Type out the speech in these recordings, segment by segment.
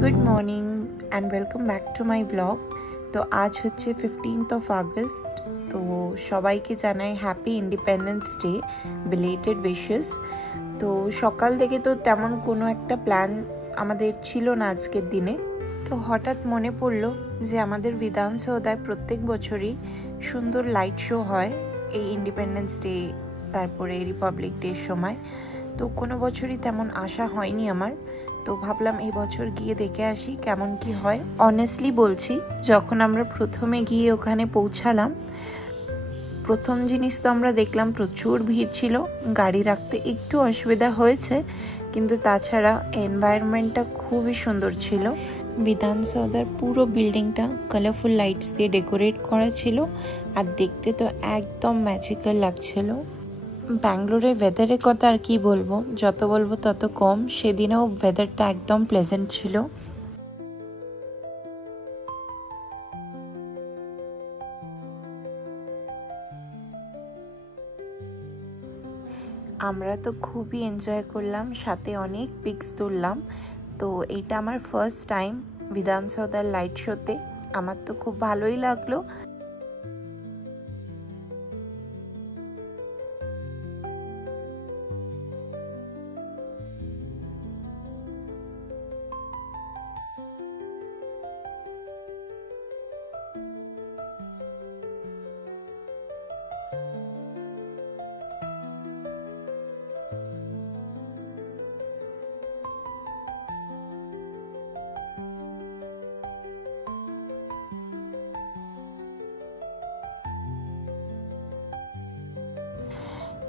Good morning and welcome back to my blog. तो आज হচ্ছে 15th of August। তো সবাইকে জানাই happy independence day, belated wishes. তো সকাল থেকে তো তেমন কোনো একটা প্ল্যান আমাদের ছিল না আজকের দিনে। তো হঠাৎ মনে পড়লো যে আমাদের বিধানসৌধায় প্রত্যেক বছরই সুন্দর লাইট শো হয় এই ইন্ডিপেন্ডেন্স ডে তারপরে রিপাবলিক ডের সময়। তো কোনো বছরই তেমন আশা হয়নি আমার। তো ভাবলাম এই বছর গিয়ে দেখে আসি কেমন কি হয়। অনেস্টলি বলছি, যখন আমরা প্রথমে গিয়ে ওখানে পৌঁছালাম, প্রথম জিনিস তো আমরা দেখলাম প্রচুর ভিড় ছিল, গাড়ি রাখতে একটু অসুবিধা হয়েছে, কিন্তু তাছাড়া এনভায়রনমেন্টটা খুবই সুন্দর ছিল। বিধানসৌধার পুরো বিল্ডিংটা কালারফুল লাইটস দিয়ে ডেকোরেট করা ছিল আর দেখতে তো একদম ম্যাজিক্যাল লাগছিল। ব্যাঙ্গালোরের ওয়েদারের কথা আর কি বলবো, যত বলবো তত কম। সেদিনেও ওয়েদারটা একদম প্লেজেন্ট ছিল। আমরা তো খুবই এনজয় করলাম, সাথে অনেক পিকস তুললাম। তো এইটা আমার ফার্স্ট টাইম বিধানসৌধার লাইট শোতে। আমার তো খুব ভালোই লাগলো।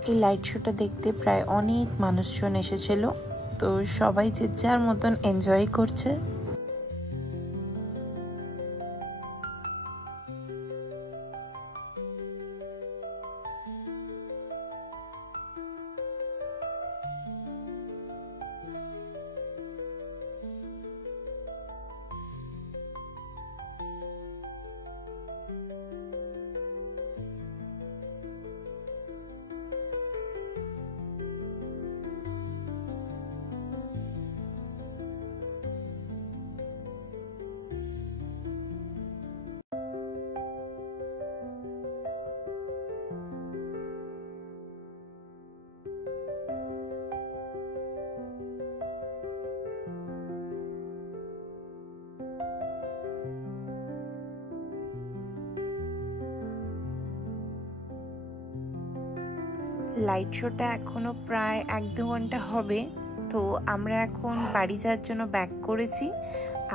এই লাইট শোটা দেখতে প্রায় অনেক মানুষজন এসেছিল। তো সবাই যে যার মতন এনজয় করছে। লাইট শোটা এখনো প্রায় 1-2 ঘন্টা হবে। তো আমরা এখন বাড়ি যাওয়ার জন্য ব্যাক করেছি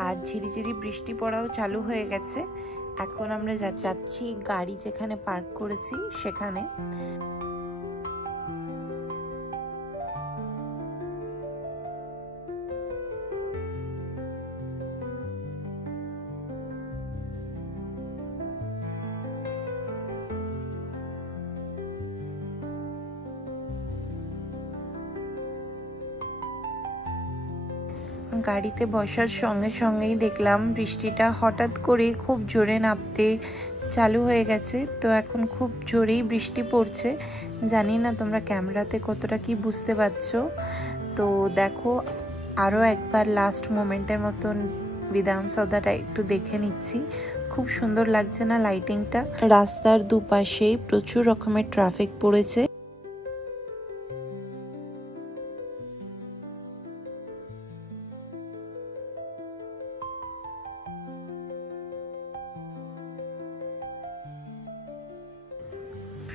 আর ঝিরিঝিরি বৃষ্টি পড়াও চালু হয়ে গেছে। এখন আমরা যাচ্ছি গাড়ি যেখানে পার্ক করেছি সেখানে। গাড়িতে বসার সঙ্গে সঙ্গেই দেখলাম বৃষ্টিটা হঠাৎ করে খুব জোরে নামতে চালু হয়ে গেছে। তো এখন খুব জোরেই বৃষ্টি পড়ছে। জানি না তোমরা ক্যামেরাতে কতটা কি বুঝতে পারছো। তো দেখো, আরও একবার লাস্ট মোমেন্টের মতন বিধানসৌধাটা একটু দেখে নিচ্ছি। খুব সুন্দর লাগছে না লাইটিংটা? রাস্তার দুপাশেই প্রচুর রকমের ট্রাফিক পড়েছে।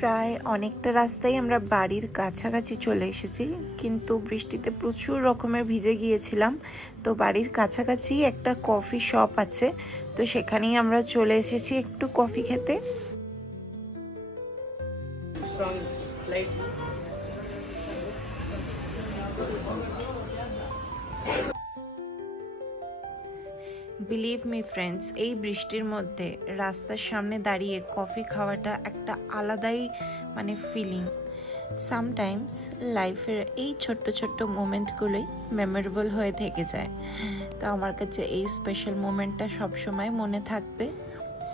প্রায় অনেকটা রাস্তায় আমরা বাড়ির কাছাকাছি চলে এসেছি, কিন্তু বৃষ্টিতে প্রচুর রকমের ভিজে গিয়েছিলাম। তো বাড়ির কাছাকাছি একটা কফি শপ আছে, তো সেখানেই আমরা চলে এসেছি একটু কফি খেতে। বিলিভ মি ফ্রেন্ডস, এই বৃষ্টির মধ্যে রাস্তার সামনে দাঁড়িয়ে কফি খাওয়াটা একটা আলাদাই ফিলিং। সামটাইমস লাইফের এই ছোট্ট ছোট্ট মোমেন্টগুলোই মেমোরেবল হয়ে থেকে যায়। তো আমার কাছে এই স্পেশাল মোমেন্টটা সবসময় মনে থাকবে।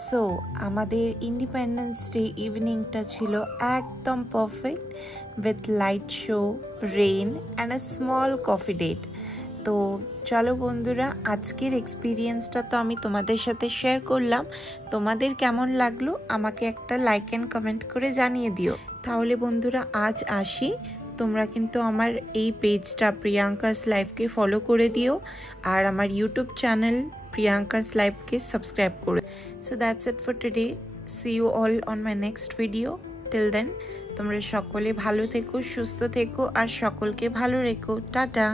সো আমাদের ইন্ডিপেন্ডেন্স ডে ইভিনিংটা ছিল একদম perfect, with light show, rain and a small coffee date. তো চলো বন্ধুরা, আজকের এক্সপিরিয়েন্সটা তো আমি তোমাদের সাথে শেয়ার করলাম। তোমাদের কেমন লাগলো আমাকে একটা লাইক অ্যান্ড কমেন্ট করে জানিয়ে দিও। তাহলে বন্ধুরা আজ আসি। তোমরা কিন্তু আমার এই পেজটা প্রিয়াঙ্কাস লাইফকে ফলো করে দিও, আর আমার ইউটিউব চ্যানেল প্রিয়াঙ্কাস লাইফকে সাবস্ক্রাইব করে। So that's it for today. See you all on my next video. Till then তোমরা সকলে ভালো থেকো, সুস্থ থেকো, আর সকলকে ভালো রেখো। টাটা।